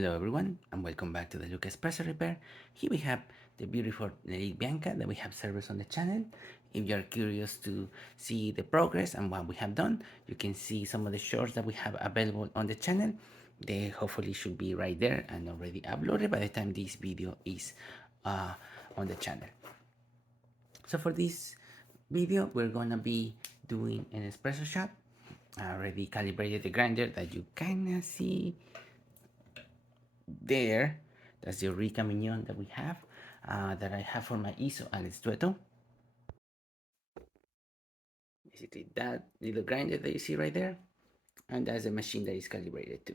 Hello everyone and welcome back to the Luke Espresso Repair. Here we have the beautiful Lelit Bianca that we have service on the channel. If you're curious to see the progress and what we have done, you can see some of the shorts that we have available on the channel. They hopefully should be right there and already uploaded by the time this video is on the channel. So for this video, we're gonna be doing an espresso shot. I already calibrated the grinder that you kinda see there. That's the Rica Mignon that we have, that I have for my ISO Alex Dueto. Basically that little grinder that you see right there, and that's the machine that is calibrated to.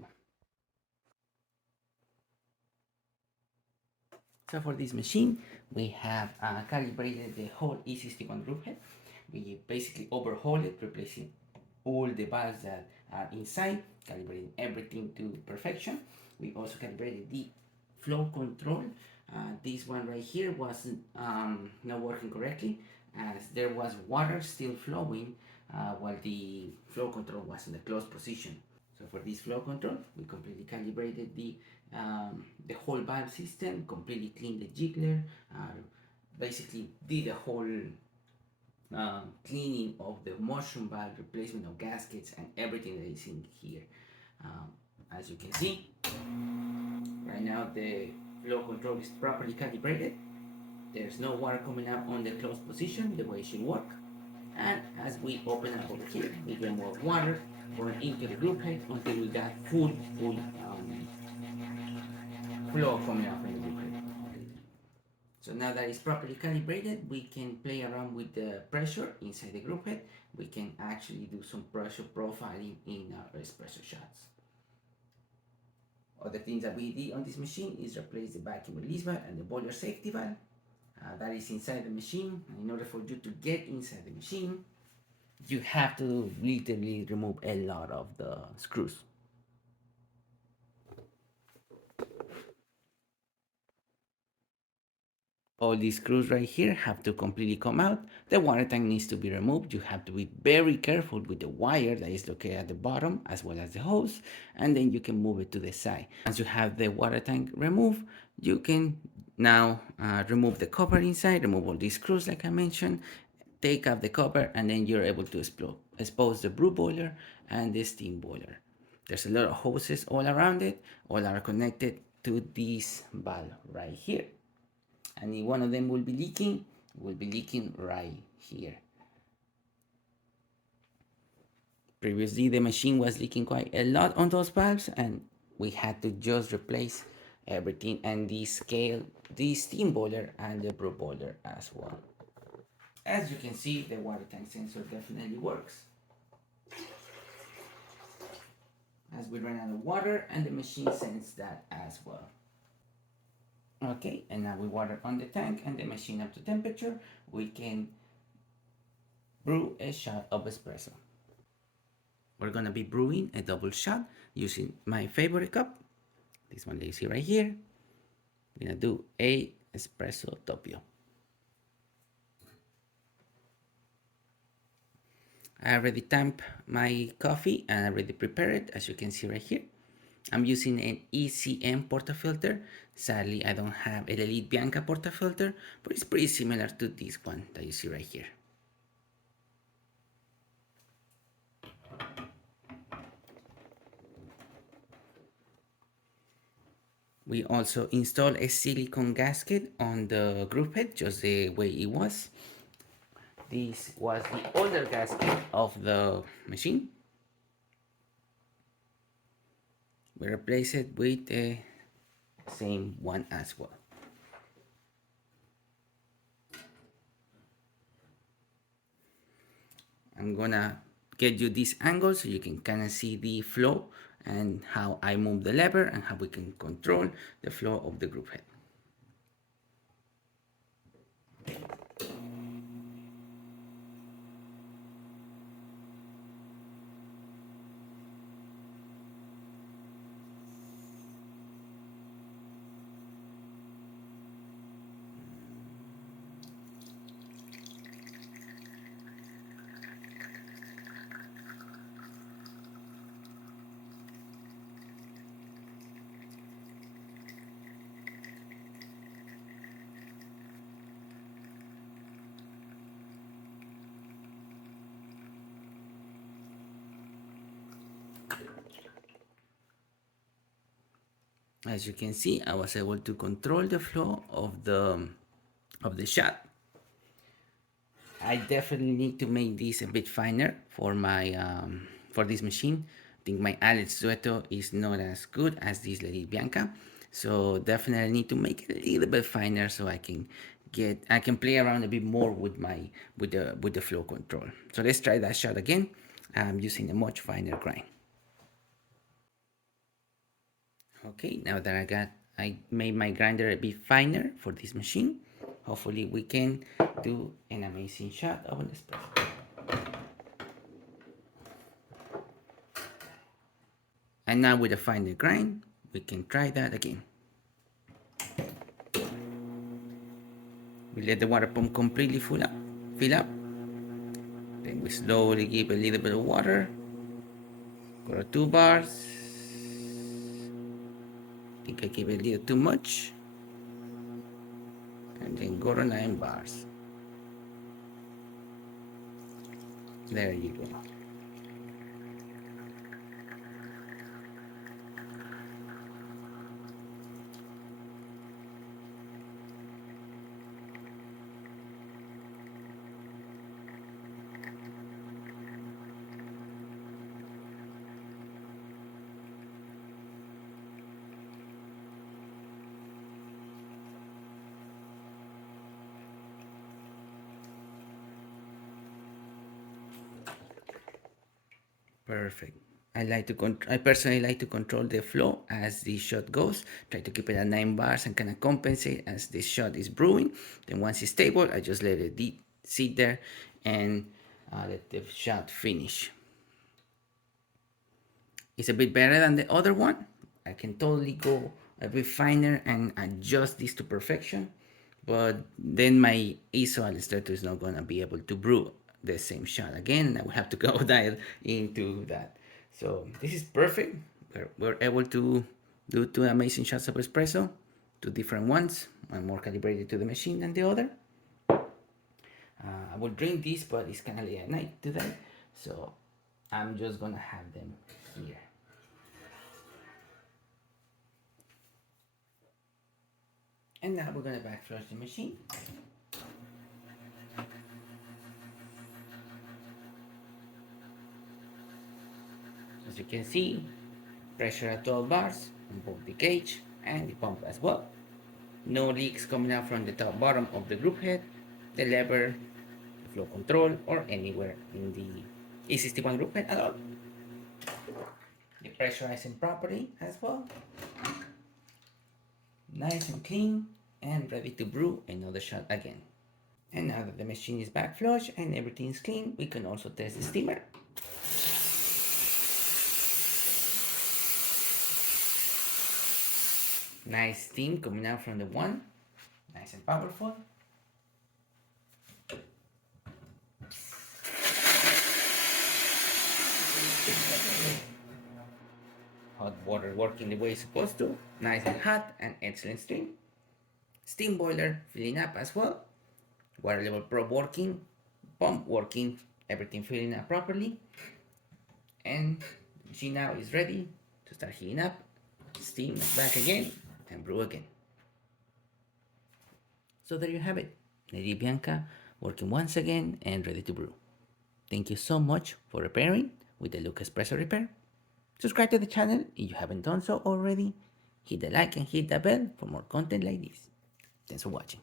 So for this machine, we have calibrated the whole E61 Grouphead. We basically overhauled it, replacing all the valves that are inside, calibrating everything to perfection. We also calibrated the flow control. This one right here wasn't not working correctly, as there was water still flowing while the flow control was in the closed position. So for this flow control, we completely calibrated the whole valve system, completely cleaned the jiggler, basically did a whole cleaning of the mushroom valve, replacement of gaskets, and everything that is in here. As you can see, right now the flow control is properly calibrated. There's no water coming up on the closed position, the way it should work. And as we open up over here, we get more water going into the group head until we got full flow coming up from the group head. So now that it's properly calibrated, we can play around with the pressure inside the group head. We can actually do some pressure profiling in our espresso shots. Other things that we did on this machine is replace the vacuum release valve and the boiler safety valve. That is inside the machine. In order for you to get inside the machine, you have to literally remove a lot of the screws. All these screws right here have to completely come out. The water tank needs to be removed. You have to be very careful with the wire that is located at the bottom as well as the hose, and then you can move it to the side. Once you have the water tank removed, you can now remove the cover inside, remove all these screws like I mentioned, take off the cover, and then you're able to expose the brew boiler and the steam boiler. There's a lot of hoses all around it. All are connected to this valve right here. And if one of them will be leaking right here. Previously, the machine was leaking quite a lot on those valves, and we had to just replace everything and descale the steam boiler and the brew boiler as well. As you can see, the water tank sensor definitely works. As we run out of water, and the machine sensed that as well. Okay, and now we water on the tank and the machine up to temperature. We can brew a shot of espresso. We're gonna be brewing a double shot using my favorite cup. This one that you see right here. We're gonna do a espresso doppio. I already tamped my coffee and I already prepared it, as you can see right here. I'm using an ECM portafilter. Sadly, I don't have a Lelit Bianca portafilter, but it's pretty similar to this one that you see right here. We also installed a silicone gasket on the group head, just the way it was. This was the older gasket of the machine. We replaced it with the same one as well. I'm gonna get you this angle so you can kind of see the flow and how I move the lever and how we can control the flow of the group head. As you can see, I was able to control the flow of the shot. I definitely need to make this a bit finer for my for this machine. I think my Alex Dueto is not as good as this Lelit Bianca, so definitely need to make it a little bit finer so I can play around a bit more with my with the flow control. So let's try that shot again. I'm using a much finer grind. Okay, now that I made my grinder a bit finer for this machine, hopefully we can do an amazing shot of an espresso. And now with a finer grind, we can try that again. We let the water pump completely fill up. Then we slowly give a little bit of water. Go to 2 bars. I think I give it a little too much. And then go to 9 bars. There you go. Perfect. I personally like to control the flow as the shot goes. Try to keep it at 9 bars and kind of compensate as the shot is brewing. Then once it's stable, I just let it sit there and let the shot finish. It's a bit better than the other one. I can totally go a bit finer and adjust this to perfection. But then my ISO illustrator is not gonna be able to brew the same shot again. I will have to go dial into that. So this is perfect. We're able to do 2 amazing shots of espresso, 2 different ones, one more calibrated to the machine than the other. I will drink this, but it's kind of late at night today, so I'm just gonna have them here. And now we're gonna backflush the machine. As you can see, pressure at 12 bars on both the gauge and the pump as well. No leaks coming out from the top bottom of the group head, the lever, the flow control, or anywhere in the E61 group head at all. Depressurizing properly as well. Nice and clean and ready to brew another shot again. And now that the machine is back flush and everything is clean, we can also test the steamer. Nice steam coming out from the one, nice and powerful. Hot water working the way it's supposed to, nice and hot and excellent steam. Steam boiler filling up as well. Water level probe working, pump working, everything filling up properly. And the machine now is ready to start heating up. Steam back again and brew again. So there you have it. Lelit Bianca working once again and ready to brew. Thank you so much for repairing with the Look Espresso Repair. Subscribe to the channel if you haven't done so already. Hit the like and hit the bell for more content like this. Thanks for watching.